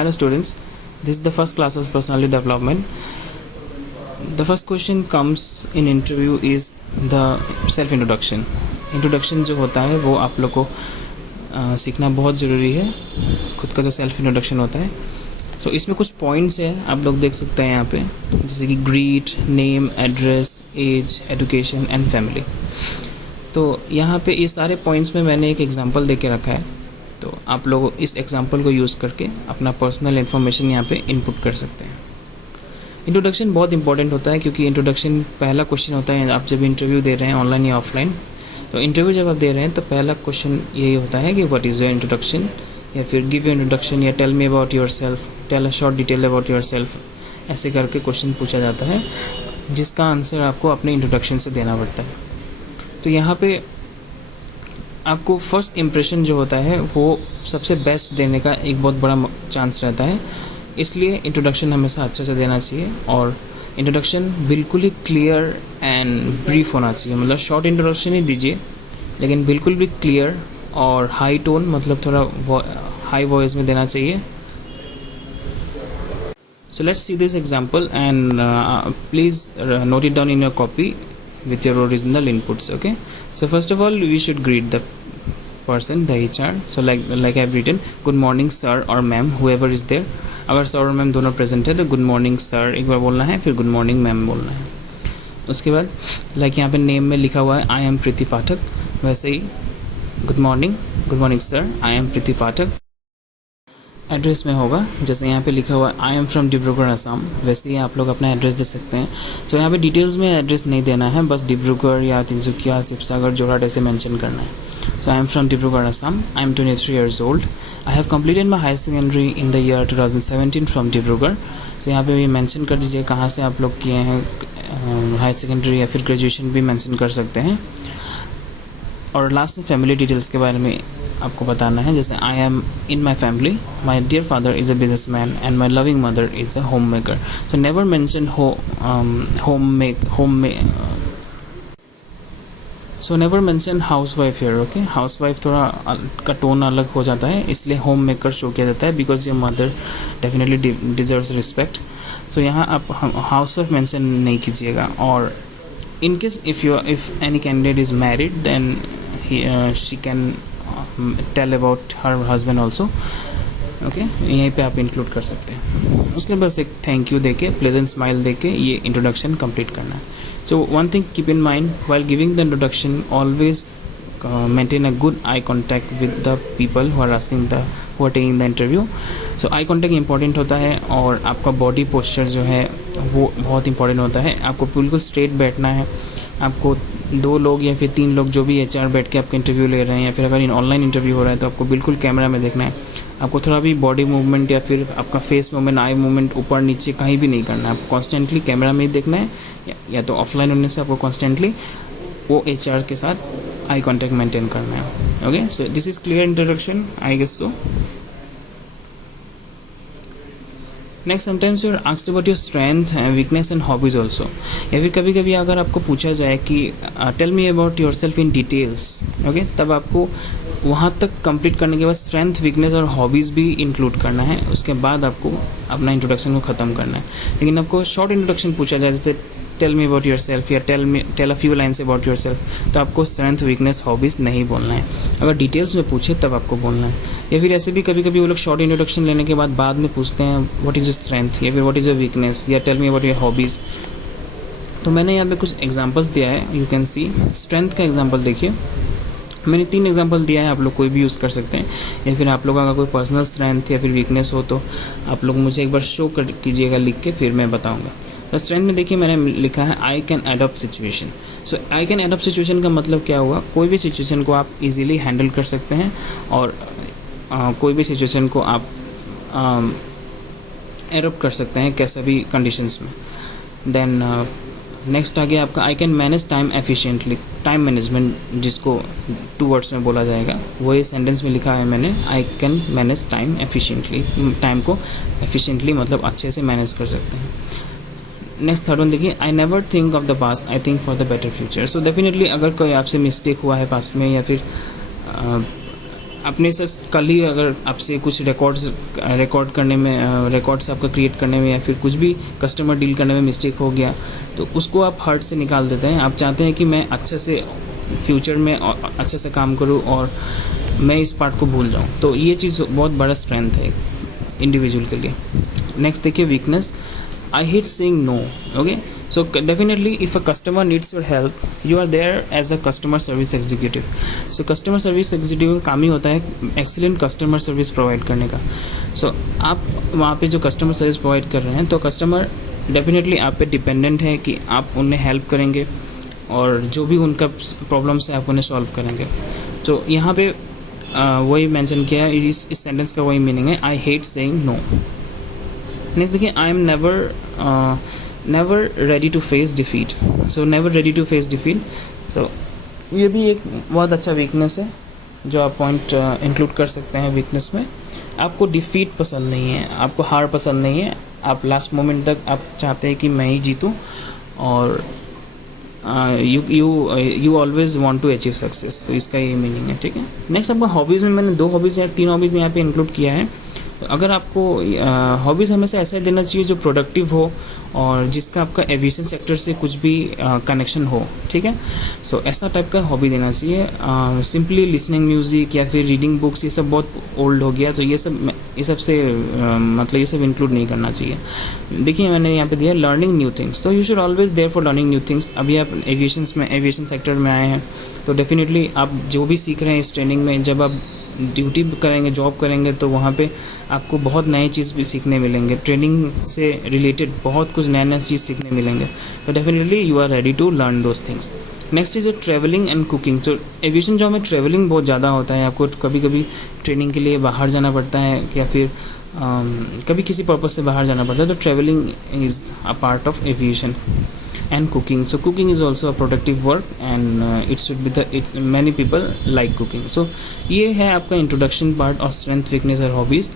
Hello students, this is the first class of personality development. The first question comes in interview is the self introduction. Introduction जो होता है वो आप लोग को सीखना बहुत ज़रूरी है, खुद का जो सेल्फ इंट्रोडक्शन होता है. सो इसमें कुछ पॉइंट्स हैं, आप लोग देख सकते हैं यहाँ पे, जैसे कि greet, name, address, age, education and family. तो यहाँ पे ये सारे पॉइंट्स में मैंने एक एग्जांपल दे के रखा है, तो आप लोग इस एग्जांपल को यूज़ करके अपना पर्सनल इन्फॉर्मेशन यहाँ पे इनपुट कर सकते हैं. इंट्रोडक्शन बहुत इंपॉर्टेंट होता है क्योंकि इंट्रोडक्शन पहला क्वेश्चन होता है. आप जब इंटरव्यू दे रहे हैं ऑनलाइन या ऑफलाइन, तो इंटरव्यू जब आप दे रहे हैं तो पहला क्वेश्चन यही होता है कि व्हाट इज़ योर इंट्रोडक्शन, या फिर गिव योर इंट्रोडक्शन, या tell me about yourself, tell a short detail about yourself. ऐसे करके क्वेश्चन पूछा जाता है जिसका आंसर आपको अपने इंट्रोडक्शन से देना पड़ता है. तो यहाँ पे आपको फर्स्ट इम्प्रेशन जो होता है वो सबसे बेस्ट देने का एक बहुत बड़ा चांस रहता है, इसलिए इंट्रोडक्शन हमेशा अच्छे से देना चाहिए. और इंट्रोडक्शन बिल्कुल ही क्लियर एंड ब्रीफ होना चाहिए, मतलब शॉर्ट इंट्रोडक्शन ही दीजिए लेकिन बिल्कुल भी क्लियर और हाई टोन, मतलब थोड़ा हाई वॉइस में देना चाहिए. So let's see this example and please note it down in your copy with your original inputs. Okay, so first of all we should greet the person, the HR. So like I've written, good morning sir or ma'am, whoever is there. अगर sir और ma'am दोनों present है तो good morning sir एक बार बोलना है, फिर good morning ma'am बोलना है. उसके बाद लाइक यहाँ पे नेम में लिखा हुआ है आई एम प्रीति पाठक, वैसे ही good morning sir, I am Preeti Pathak. Address में होगा जैसे यहाँ पे लिखा हुआ है I am from Dibrugarh Assam, वैसे ही आप लोग अपना एड्रेस दे सकते हैं. तो यहाँ पे डिटेल्स में एड्रेस नहीं देना है, बस डिब्रूगढ़ या तिनसुकिया, शिवसागर, जोरहाट ऐसे मेंशन करना है. So I am from Dibrugarh Assam, I am 23 years old, I have completed my higher secondary in the year 2017 from Dibrugarh. तो यहाँ पे भी मेंशन कर दीजिए कहाँ से आप लोग किए हैं हायर सेकेंडरी, या फिर ग्रेजुएशन भी मेंशन कर सकते हैं. और लास्ट में फैमिली डिटेल्स के बारे में आपको बताना है, जैसे I am in my family, my dear father is a businessman and my loving mother is a homemaker. So never mention so never mention housewife here. Okay, housewife थोड़ा का tone अलग हो जाता है, इसलिए home maker show किया जाता है because your mother definitely deserves respect. So यहाँ आप हाउस वाइफ मेंशन नहीं कीजिएगा. और in case if any candidate is married then she can tell about her husband also. Okay, यहीं पे आप इंक्लूड कर सकते हैं. उसके बाद एक थैंक यू देके, प्लेजेंट स्माइल देके ये इंट्रोडक्शन कंप्लीट करना है. So one thing keep in mind while giving the introduction, always maintain a good eye contact with the people who are taking the interview. So eye contact important होता है, और आपका body posture जो है वो बहुत important होता है. आपको बिल्कुल straight बैठना है. आपको 2 लोग या फिर 3 लोग जो भी HR बैठ के आपका इंटरव्यू ले रहे हैं, या फिर अगर ऑनलाइन इंटरव्यू हो रहा है तो आपको बिल्कुल कैमरा में देखना है. आपको थोड़ा भी बॉडी मूवमेंट या फिर आपका फेस मूवमेंट, आई मूवमेंट ऊपर नीचे कहीं भी नहीं करना है. आपको कॉन्स्टेंटली कैमरा में ही देखना है, या तो ऑफलाइन होने से आपको कॉन्स्टेंटली वो HR के साथ आई कॉन्टैक्ट मेंटेन करना है. Okay, so this is clear introduction I guess. So next, sometimes you are asked about your strength, weakness and hobbies also. या फिर कभी कभी अगर आपको पूछा जाए कि tell me about yourself in details, okay, तब आपको वहाँ तक कंप्लीट करने के बाद स्ट्रेंथ, वीकनेस और हॉबीज़ भी इंक्लूड करना है. उसके बाद आपको अपना इंट्रोडक्शन को ख़त्म करना है. लेकिन आपको शॉर्ट इंट्रोडक्शन पूछा जाए जैसे tell me about yourself या tell a few lines about yourself, तो आपको स्ट्रेंथ, वीकनेस, हॉबीज़ नहीं बोलना है. अगर डिटेल्स में पूछे तब आपको बोलना है. या फिर ऐसे भी कभी कभी वो लोग शॉर्ट इंट्रोडक्शन लेने के बाद में पूछते हैं व्हाट इज़ योर स्ट्रेंथ, या फिर व्हाट इज़ योर वीकनेस, या tell me about your hobbies. तो मैंने यहाँ पे कुछ एग्जाम्पल्स दिया है, यू कैन सी. स्ट्रेंथ का एग्जाम्पल देखिए, मैंने 3 एग्जांपल दिया है, आप लोग कोई भी यूज़ कर सकते हैं. या फिर आप लोग अगर कोई पर्सनल स्ट्रेंथ या फिर वीकनेस हो तो आप लोग मुझे एक बार शो कर कीजिएगा लिख के, फिर मैं बताऊंगा. तो स्ट्रेंथ में देखिए मैंने लिखा है I can adopt situation. So I can adopt situation का मतलब क्या हुआ, कोई भी सिचुएशन को आप इजीली हैंडल कर सकते हैं, और कोई भी सिचुएशन को आप एडॉप्ट कर सकते हैं कैसा भी कंडीशंस में. देन नेक्स्ट आ गया आपका I can manage time efficiently. Time management जिसको 2 words में बोला जाएगा, वो ये सेंटेंस में लिखा है मैंने, I can manage time efficiently. Time को एफिशिएंटली मतलब अच्छे से मैनेज कर सकते हैं. नेक्स्ट थर्ड वन देखिए, I never think of the past, I think for the better future. So definitely अगर कोई आपसे मिस्टेक हुआ है पास्ट में, या फिर आपने सर कल ही अगर आपसे कुछ रिकॉर्ड करने में रिकॉर्ड्स आपका क्रिएट करने में या फिर कुछ भी कस्टमर डील करने में मिस्टेक हो गया तो उसको आप हार्ट से निकाल देते हैं। आप चाहते हैं कि मैं अच्छे से फ्यूचर में अच्छे से काम करूं और मैं इस पार्ट को भूल जाऊं, तो ये चीज़ बहुत बड़ा स्ट्रेंथ है इंडिविजुअल के लिए। नेक्स्ट देखिए weakness, I hate saying no. Okay, so definitely if a customer needs your help you are there as a customer service executive. so customer service executive का काम ही होता है excellent customer service provide करने का। so आप वहाँ पे जो customer service provide कर रहे हैं तो customer definitely आप पे dependent है कि आप उन्हें help करेंगे और जो भी उनका प्रॉब्लम्स है आप उन्हें सॉल्व करेंगे। तो यहाँ पे वही मेंशन किया है, इस सेंटेंस का वही मीनिंग है, I hate saying no. Next देखिए, I am never ready to face defeat. so never ready to face defeat, so ये भी एक बहुत अच्छा वीकनेस है जो आप पॉइंट इंक्लूड कर सकते हैं वीकनेस में। आपको डिफीट पसंद नहीं है, आपको हार पसंद नहीं है, आप लास्ट मोमेंट तक आप चाहते हैं कि मैं ही जीतूं और you always want to achieve success. तो इसका ये मीनिंग है, ठीक है। नेक्स्ट आपका हॉबीज़ में मैंने 2 हॉबीज़ या 3 हॉबीज़ यहाँ पे इंक्लूड किया है। अगर आपको हॉबीज़ हमेशा ऐसा देना चाहिए जो प्रोडक्टिव हो और जिसका आपका एविएशन सेक्टर से कुछ भी कनेक्शन हो, ठीक है। सो ऐसा टाइप का हॉबी देना चाहिए। सिंपली लिसनिंग म्यूज़िक या फिर रीडिंग बुक्स ये सब बहुत ओल्ड हो गया, तो ये सब से मतलब ये सब इंक्लूड नहीं करना चाहिए। देखिए मैंने यहाँ पे दिया लर्निंग न्यू थिंग्स, तो you should always there for learning new things. अभी आप एविएशन सेक्टर में आए हैं तो डेफिनेटली आप जो भी सीख रहे हैं इस ट्रेनिंग में, जब आप ड्यूटी करेंगे, जॉब करेंगे, तो वहाँ पे आपको बहुत नए चीज़ भी सीखने मिलेंगे। ट्रेनिंग से रिलेटेड बहुत कुछ नया चीज़ सीखने मिलेंगे, तो definitely you are ready to learn those things. Next is travelling and cooking. तो एविएशन जॉब में ट्रैवलिंग बहुत ज़्यादा होता है, आपको कभी कभी ट्रेनिंग के लिए बाहर जाना पड़ता है या फिर कभी किसी पर्पज़ से बाहर जाना पड़ता है, तो travelling is a part of aviation. and cooking, so cooking is also a productive work and it should be many people like cooking. so ये है आपका इंट्रोडक्शन पार्ट और स्ट्रेंथ, वीकनेस और हॉबीज़।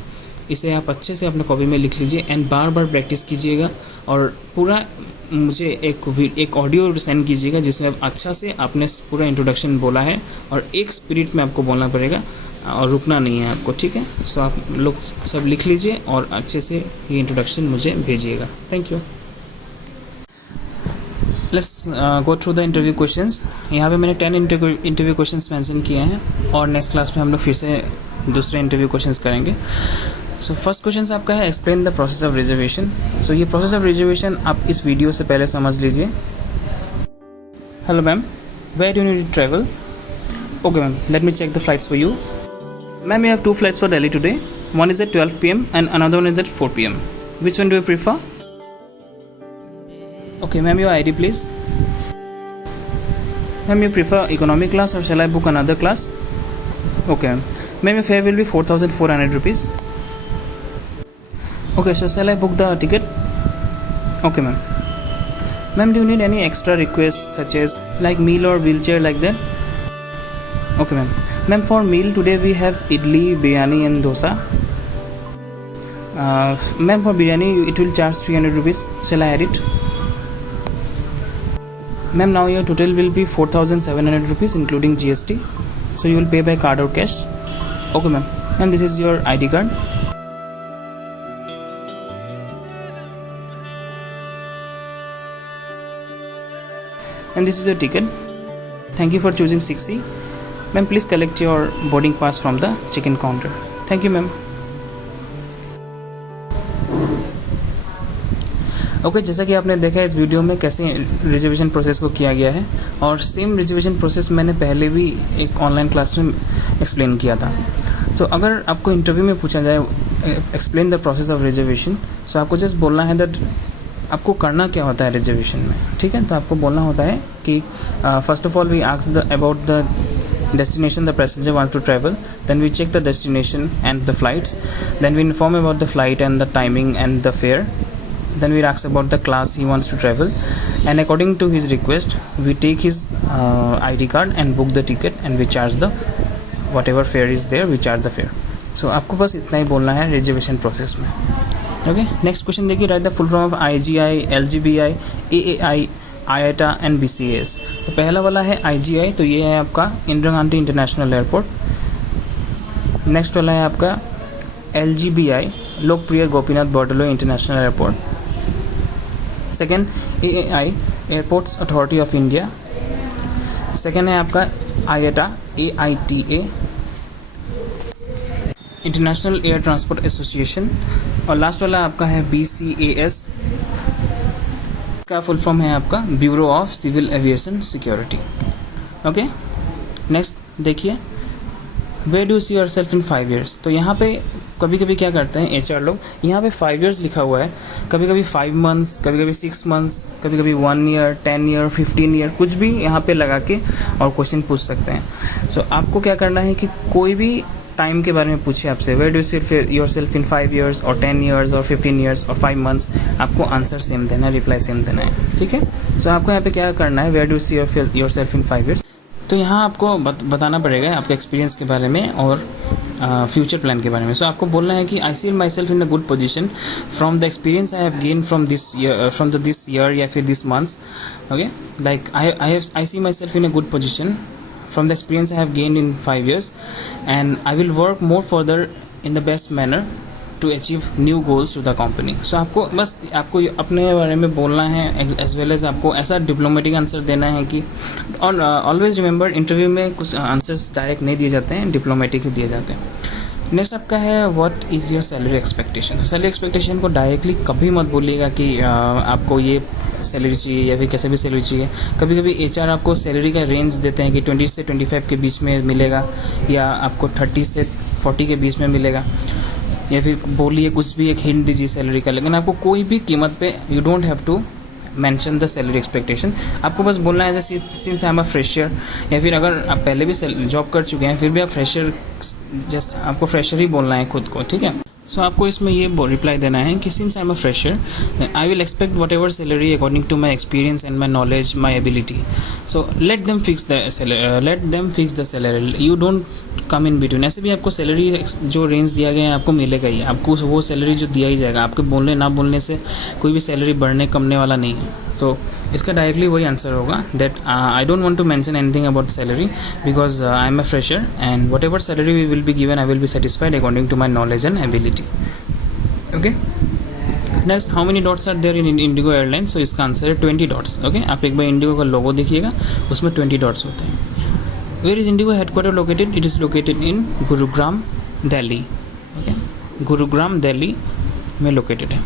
इसे आप अच्छे से अपने कॉपी में लिख लीजिए एंड बार बार प्रैक्टिस कीजिएगा और पूरा मुझे एक ऑडियो सेंड कीजिएगा जिसमें अच्छा से आपने पूरा इंट्रोडक्शन बोला है और एक स्पिरिट में आपको बोलना पड़ेगा और रुकना नहीं है आपको, ठीक है। सो आप लोग सब लिख लीजिए और अच्छे से ये इंट्रोडक्शन मुझे भेजिएगा। Thank you. Let's go through the interview questions. यहाँ पे मैंने 10 इंटरव्यू क्वेश्चंस मेंशन किए हैं और नेक्स्ट क्लास में हम लोग फिर से दूसरे इंटरव्यू क्वेश्चंस करेंगे। सो फर्स्ट क्वेश्चन आपका है explain the process of reservation. So ये प्रोसेस ऑफ रिजर्वेशन आप इस वीडियो से पहले समझ लीजिए। Hello ma'am, where do you need to travel? Okay ma'am, let me check the flights for you. Ma'am, you have 2 flights for Delhi today. One is at 12 PM and another one is at 4 PM. Which one do you prefer? Okay, ma'am, your ID please. Ma'am, you prefer economy class or shall I book another class? Okay, ma'am, your fare will be 4,400 rupees. Okay, so shall I book the ticket? Okay, ma'am. Ma'am, do you need any extra requests such as like meal or wheelchair like that? Okay, ma'am. Ma'am, for meal today we have idli, biryani and dosa. Ma'am, for biryani it will charge 300 rupees. Shall I add it? Ma'am, now your total will be 4,700 rupees including GST. So you will pay by card or cash. Okay, ma'am. And this is your ID card. And this is your ticket. Thank you for choosing 6C. Ma'am, please collect your boarding pass from the check-in counter. Thank you, ma'am. Okay, जैसा कि आपने देखा इस video में कैसे reservation process को किया गया है और सेम रिजर्वेशन प्रोसेस मैंने पहले भी एक ऑनलाइन क्लास में एक्सप्लेन किया था। तो अगर आपको इंटरव्यू में पूछा जाए explain the process of reservation, so आपको जस्ट बोलना है दैट आपको करना क्या होता है रिजर्वेशन में, ठीक है। तो आपको बोलना होता है कि first of all we ask about the destination the passenger wants to travel, then we check the destination and the flights, then we inform about the flight and the timing and the fare, then we ask about the class he wants to travel, and according to his request we take his ID card and book the ticket and we charge the whatever fare is there, we charge the fare. So आपको बस इतना ही बोलना है reservation process में। Okay, next question देखिए, right the full form of IGI, LGBI, AAI, IATA and BCAS। तो पहला वाला है IGI, तो ये है आपका Indira Gandhi international airport. Next वाला है आपका LGBI, Lokpriya Gopinath Bordoloi international airport. Second AAI, airports authority of India. Second है आपका IATA, AITA, international air transport association. और लास्ट वाला आपका है BCAS, का फुल फॉर्म है आपका bureau of civil aviation security. Okay, next देखिए, where do see yourself in 5 years। तो यहाँ पे कभी कभी क्या करते हैं HR लोग, यहाँ पे 5 years लिखा हुआ है, कभी कभी 5 months, कभी कभी 6 months, कभी कभी 1 year, 10 year, 15 year, कुछ भी यहाँ पे लगा के और क्वेश्चन पूछ सकते हैं। सो आपको क्या करना है कि कोई भी टाइम के बारे में पूछे आपसे, where do see yourself in 5 years और 10 years और 15 years और 5 months, आपको आंसर सेम देना है, रिप्लाई सेम देना है, ठीक है। सो आपको यहाँ पे क्या करना है, where do see yourself in 5 years। तो यहाँ आपको बताना पड़ेगा आपके एक्सपीरियंस के बारे में और फ्यूचर प्लान के बारे में। सो आपको बोलना है कि I see myself in a good position from the experience I have gain from this year या फिर this months. Okay, like I see myself in a good position from the experience I have gained in 5 years, and I will work more further in the best manner to achieve new goals to the company। So आपको बस आपको अपने बारे में बोलना है as well as आपको ऐसा डिप्लोमेटिक आंसर देना है कि, और ऑलवेज रिमेंबर इंटरव्यू में कुछ आंसर्स डायरेक्ट नहीं दिए जाते हैं, डिप्लोमेटिक ही दिए जाते हैं। नेक्स्ट आपका है what is your salary expectation. Salary expectation को डायरेक्टली कभी मत बोलिएगा कि आपको ये सैलरी चाहिए या फिर कैसे भी सैलरी चाहिए। कभी कभी HR आपको सैलरी का रेंज देते हैं कि 20 से 25 के बीच में मिलेगा, या आपको 30 से 40 के बीच में मिलेगा, या फिर बोलिए कुछ भी एक हिंट दीजिए सैलरी का, लेकिन आपको कोई भी कीमत पे you don't have to mention the salary expectation. आपको बस बोलना है जैसे since I am a fresher, या फिर अगर आप पहले भी जॉब कर चुके हैं फिर भी आप फ्रेशर, जस्ट आपको फ्रेशर ही बोलना है खुद को, ठीक है। सो आपको इसमें ये रिप्लाई देना है कि since I am a fresher I will expect whatever salary according to my experience and my knowledge, my ability. So let them fix the salary, you don't come in between. ऐसे भी आपको salary जो range दिया गया है आपको मिलेगा ही, आपको वो सैलरी जो दिया ही जाएगा, आपके बोलने ना बोलने से कोई भी सैलरी बढ़ने कमने वाला नहीं है। तो इसका डायरेक्टली वही आंसर होगा that I don't want to mention anything about salary because I am a fresher and whatever salary we will be given I will be satisfied according to my knowledge and ability. Okay, next, how many dots are there in IndiGo airline. सो इसका आंसर है 20 dots. Okay, आप एक बार Indigo का लोगो देखिएगा, उसमें 20 dots होते हैं। Where is IndiGo headquarter located? It is located in Gurugram, Delhi. Okay, Gurugram Delhi में लोकेटेड है।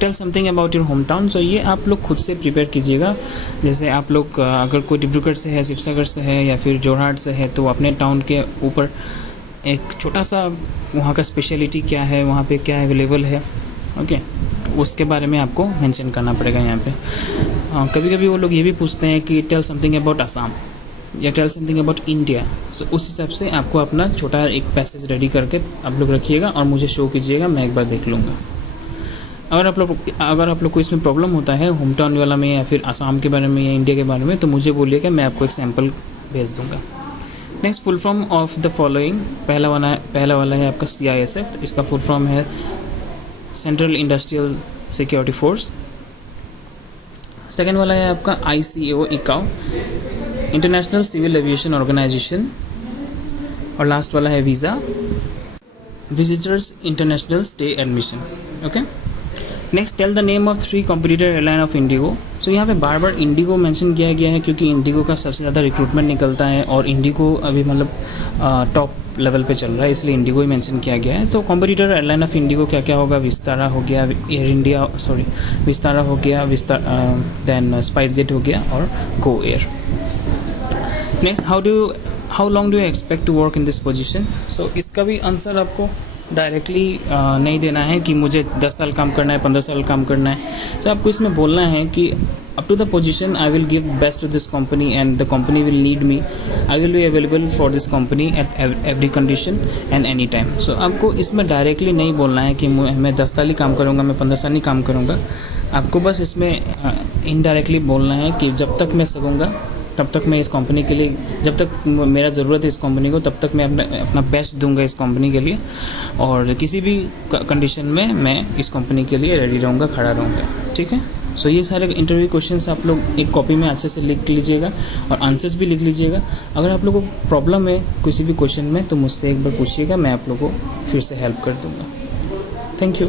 Tell something about your home town. सो ये आप लोग खुद से प्रिपेयर कीजिएगा। जैसे आप लोग अगर कोई डिब्रूगढ़ से है, शिवसागर से है या फिर जोरहाट से है, तो अपने टाउन के ऊपर एक छोटा सा वहाँ का स्पेशलिटी क्या है, वहाँ पे क्या अवेलेबल है, ओके, उसके बारे में आपको मेंशन करना पड़ेगा यहाँ पे। कभी कभी वो लोग ये भी पूछते हैं कि टेल समथिंग अबाउट असम या टेल समथिंग अबाउट इंडिया। सो उस हिसाब से आपको अपना छोटा एक पैसेज रेडी करके आप लोग रखिएगा और मुझे शो कीजिएगा, मैं एक बार देख लूँगा। अगर आप लोग को इसमें प्रॉब्लम होता है होम टाउन वाला में या फिर आसाम के बारे में या इंडिया के बारे में, तो मुझे बोलिएगा, मैं आपको एक सैम्पल भेज दूँगा। Next, full form of the following. पहला वाला है आपका CISF, इसका फुल फॉर्म है central industrial security force. Second वाला है आपका ICAO, international civil aviation organisation. और लास्ट वाला है visa, visitors international stay admission. Okay, next, tell the name of 3 competitor airline of IndiGo. सो यहाँ पे बार बार इंडिगो मेंशन किया गया है क्योंकि इंडिगो का सबसे ज़्यादा रिक्रूटमेंट निकलता है और इंडिगो अभी मतलब टॉप लेवल पे चल रहा है, इसलिए इंडिगो ही मेंशन किया गया है। तो कॉम्पिटिटर एयरलाइन ऑफ इंडिगो क्या क्या होगा? विस्तारा हो गया, विस्तारा हो गया, देन स्पाइसजेट हो गया और Go Air. Next, how long do you expect to work in this position. So इसका भी आंसर आपको डायरेक्टली नहीं देना है कि मुझे 10 साल काम करना है, 15 साल काम करना है। तो आपको इसमें बोलना है कि up to the position I will give best to this company and the company will need me, I will be available for this company at every condition and any time. So आपको इसमें directly नहीं बोलना है कि मैं 10 साल ही काम करूँगा, मैं 15 साल ही काम करूँगा। आपको बस इसमें इनडायरेक्टली बोलना है कि जब तक मैं सकूँगा तब तक मैं इस कंपनी के लिए, जब तक मेरा ज़रूरत है इस कंपनी को, तब तक मैं अपना बेस्ट दूंगा इस कंपनी के लिए, और किसी भी कंडीशन में मैं इस कंपनी के लिए रेडी रहूँगा, खड़ा रहूँगा। ठीक है। सो ये सारे इंटरव्यू क्वेश्चंस आप लोग एक कॉपी में अच्छे से लिख लीजिएगा और आंसर्स भी लिख लीजिएगा। अगर आप लोगों को प्रॉब्लम है किसी भी क्वेश्चन में तो मुझसे एक बार पूछिएगा, मैं आप लोगों को फिर से हेल्प कर दूँगा। Thank you.